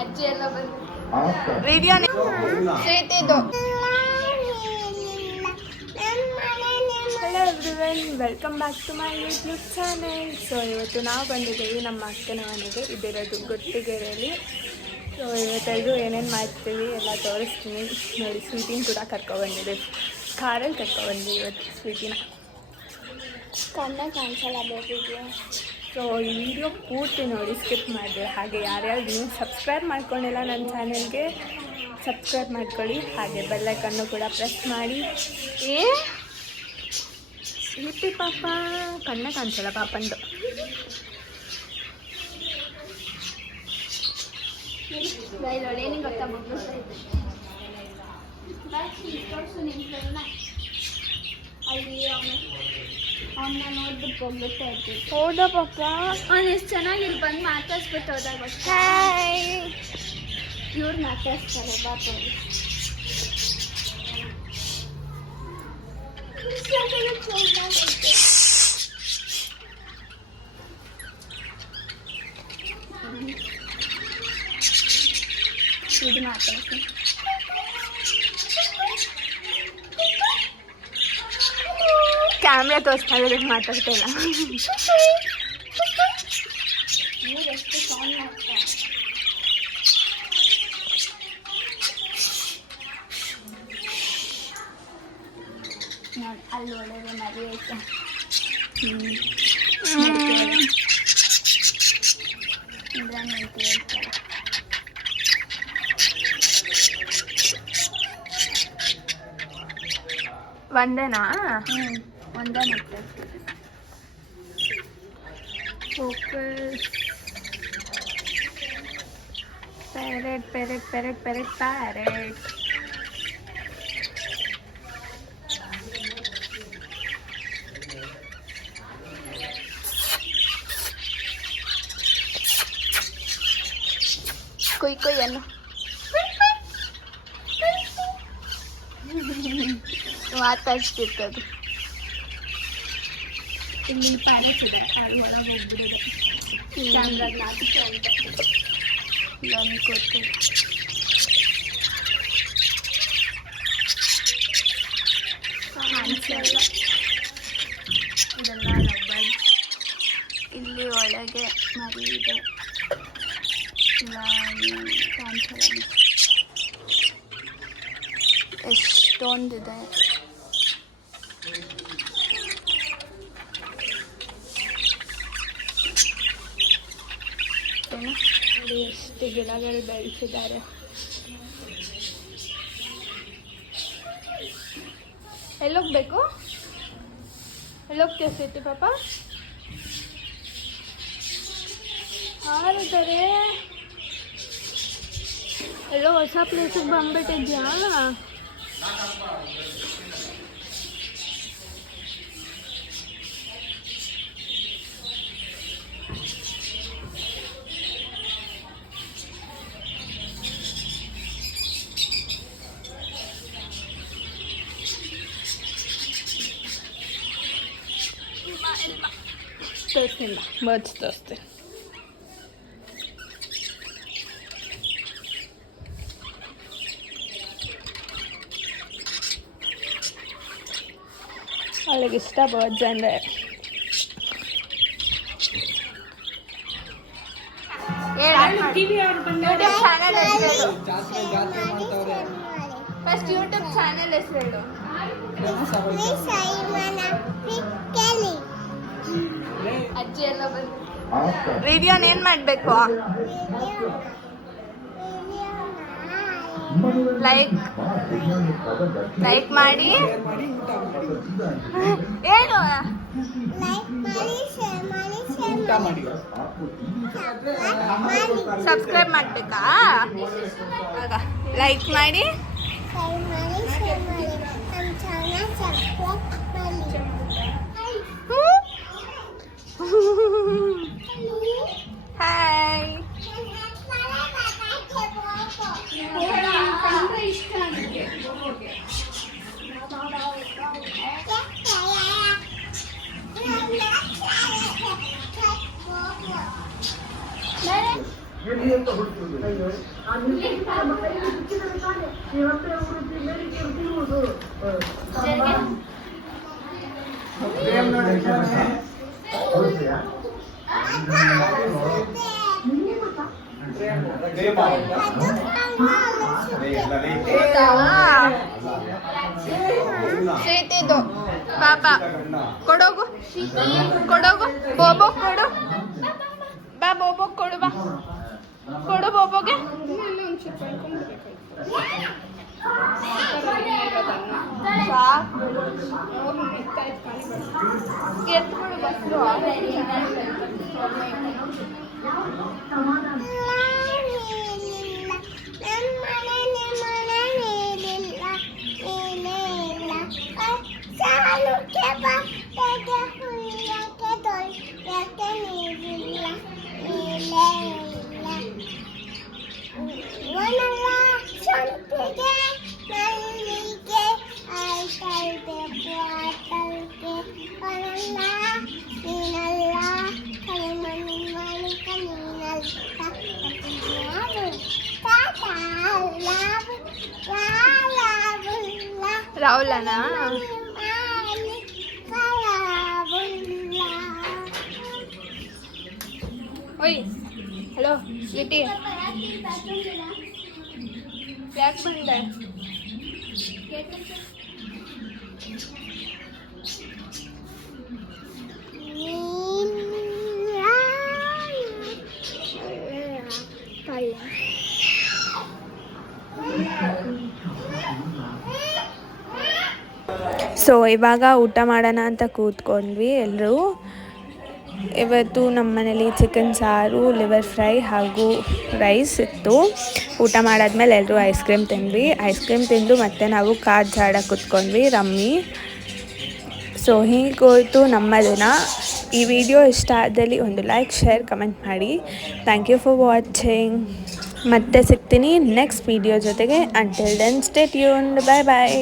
ಅಜ್ಜಿ ಎಲ್ಲ ಬಂದು ವಿಡಿಯೋ ಇದು. Hello everyone, welcome back to my YouTube channel. So ಇವತ್ತು ನಾವು ಬಂದಿದ್ದೀವಿ ನಮ್ಮ ಅಕ್ಕನ ಮನೆಗೆ, ಇದಿರೋದು ಗೊಟ್ಟಿಗೆರೆಯಲ್ಲಿ. ಸೊ ಇವತ್ತೆಲ್ಲರೂ ಏನೇನು ಮಾಡ್ತೀವಿ ಎಲ್ಲ ತೋರಿಸ್ತೀನಿ ನೋಡಿ. ಸ್ವೀಟಿನ ಕೂಡ ಕರ್ಕೊಬಂದಿದ್ದೀವಿ, ಕಾರಲ್ಲಿ ಕರ್ಕೊಬಂದಿದ್ದೀವಿ ಇವತ್ತು ಸ್ವೀಟಿನ. ಕಣ್ಣ ಕಾಣಿಸಲ್ಲ ಬೇಕಿಗೆ. ಸೊ ಈ ವಿಡಿಯೋ ಪೂರ್ತಿ ನೋಡಿ, ಸ್ಕಿಪ್ ಮಾಡಿದೆ. ಹಾಗೆ ಯಾರ್ಯಾರು ನೀವು ಸಬ್ಸ್ಕ್ರೈಬ್ ಮಾಡ್ಕೊಂಡಿಲ್ಲ ನನ್ನ ಚಾನೆಲ್ಗೆ ಸಬ್ಸ್ಕ್ರೈಬ್ ಮಾಡ್ಕೊಳ್ಳಿ. ಹಾಗೆ ಬೆಲ್ಲೈಕನ್ನು ಕೂಡ ಪ್ರೆಸ್ ಮಾಡಿ. ಸ್ವೀಟಿ ಪಾಪ ಕಣ್ಣ ಕಾಣಿಸಲ್ಲ ಪಾಪಂದು. ಏನಿಗೆ ಗೊತ್ತಾ ಮಕ್ಕಳು ಅಲ್ಲಿ ಅವನ್ನ ನೋಡ್ಬಿಟ್ಟು ಹೋಗ್ಬಿಟ್ಟು ಇರ್ತೀವಿ. ಹೌದಾ ಪಾಪ, ಅವ್ನು ಎಷ್ಟು ಚೆನ್ನಾಗಿಲ್ಲಿ ಬಂದು ಮಾತಾಡ್ಸ್ಬಿಟ್ಟು ಹೋದಾಗ ಗೊತ್ತಾ. ಇವ್ರು ಮಾತಾಡ್ಸ್ತಾರೆ ಪಾಪ. ಇದು ಮಾತಾಡ್ತೀನಿ. ಕ್ಯಾಮ್ರಾ ತೋರಿಸ್ತಾ ಇರೋದಕ್ಕೆ ಮಾತಾಡ್ತಾ ಇಲ್ಲ. ಎಷ್ಟು ಸೌಂಡ್ ಮಾಡ್ತಾ ನೋಡಿ, ಅಲ್ಲಿ ಒಳಗೆ ಮರಿ ಐತೆ. ಒಂದೇನಾ? ಒಂದೇ ಮತ್ತೆ focus. Parrot parrot parrot parrot parrot. ಕೊಯ್ ಕೊಯ್ ಅನ್ನು ಮಾತಾಡ್ತಿರ್ತದೆ. ಇಲ್ಲಿ ಪ್ಯಾರೆಟ್ಸ್ ಇದೆ, ಅಲ್ಲಿ ಒಳಗೆ ಹೋಗ್ಬಿಡೋದು. ಕ್ಯಾಮ್ರಾಗ ಹಾಕಿ ಅಂತ ಅನ್ಕೋತೀನಿ. ಕಾಣಿಸಲ್ಲ, ಇದೆಲ್ಲ ಲಬ್ಬರ್. ಇಲ್ಲಿ ಒಳಗೆ ಮರಿ ಇದೆ, ಕಾಣಿಸಲ್ಲ. ಎಷ್ಟೊಂದಿದೆ. ನೋಡಿ ಎಷ್ಟು ಗಿಡಗಳು ಬೆಳೆಸಿದ್ದಾರೆ. ಎಲ್ಲೋಗ್ಬೇಕು? ಎಲ್ಲೋಗ್ತೀಯ ಸಿಟಿ ಪಾಪ? ಹಾರಿದ್ದಾರೆ. ಎಲ್ಲೋ ಹೊಸ ಪ್ಲೇಸಿಗೆ ಬಂದ್ಬಿಟ್ಟಿದ್ಯಾ? ತೋರಿಸ್ತಿಲ್ಲ, ಬರ್ಡ್ಸ್ ತೋರಿಸ್ತೀನಿ. ಅವಳಿಗೆ ಇಷ್ಟ ಬರ್ಡ್ಸ್ ಅಂದರೆ. ಫಸ್ಟ್ ಯೂಟ್ಯೂಬ್ ಚಾನೆಲ್ ಹೆಸರು ಹೇಳು. ಅಜ್ಜಿ ಎಲ್ಲ ಬಂದು ವಿಡಿಯೋನ ಏನು ಮಾಡಬೇಕು? ಲೈಕ್ ಮಾಡಿ ಏನು ಸಬ್ಸ್ಕ್ರೈಬ್ ಮಾಡಬೇಕಾ? ಲೈಕ್ ಮಾಡಿ ಹಾಯ್. ಇಷ್ಟ ಸ್ವೀಟಿದು ಪಾಪ ಕೊಡೋಗು ಕೊಡೋಗು ಬೋಬೋ ಕೊಡು ಬಾ ಬೋಬೋ ಕೊಡು ಬಾ ಕೊಡು ಬೋಬೋಗೆ ಎತ್ಬಿಡು ಬಸ್ರು ರಾಹುಲನಾ ಓಯ್ ಹಲೋ ಸ್ವೀಟಿ ಯಾಕೆ ಬಂದೆ ಸೊ ಇವಾಗ ಊಟ ಮಾಡೋಣ ಅಂತ ಕೂತ್ಕೊಂಡ್ವಿ ಎಲ್ಲರೂ. ಇವತ್ತು ನಮ್ಮ ಮನೇಲಿ ಚಿಕನ್ ಸಾರು, ಲಿವರ್ ಫ್ರೈ ಹಾಗೂ ರೈಸ್ ಇತ್ತು. ಊಟ ಮಾಡಾದ್ಮೇಲೆ ಎಲ್ಲರೂ ಐಸ್ ಕ್ರೀಮ್ ತಿಂದ್ವಿ. ಐಸ್ ಕ್ರೀಮ್ ತಿಂದು ಮತ್ತೆ ನಾವು ಕಾರ್ಡ್ಸ್ ಆಡೋಕೆ ಕೂತ್ಕೊಂಡ್ವಿ, ರಮ್ಮಿ. ಸೊ ಹೀಗೋಯ್ತು ನಮ್ಮ ದಿನ. ಈ ವಿಡಿಯೋ ಇಷ್ಟ ಆದಲ್ಲಿ ಒಂದು ಲೈಕ್, ಶೇರ್, ಕಮೆಂಟ್ ಮಾಡಿ. Thank you for watching. ಮತ್ತೆ ಸಿಗ್ತೀನಿ ನೆಕ್ಸ್ಟ್ ವಿಡಿಯೋ ಜೊತೆಗೆ. Until then stay tuned. Bye ಬಾಯ್.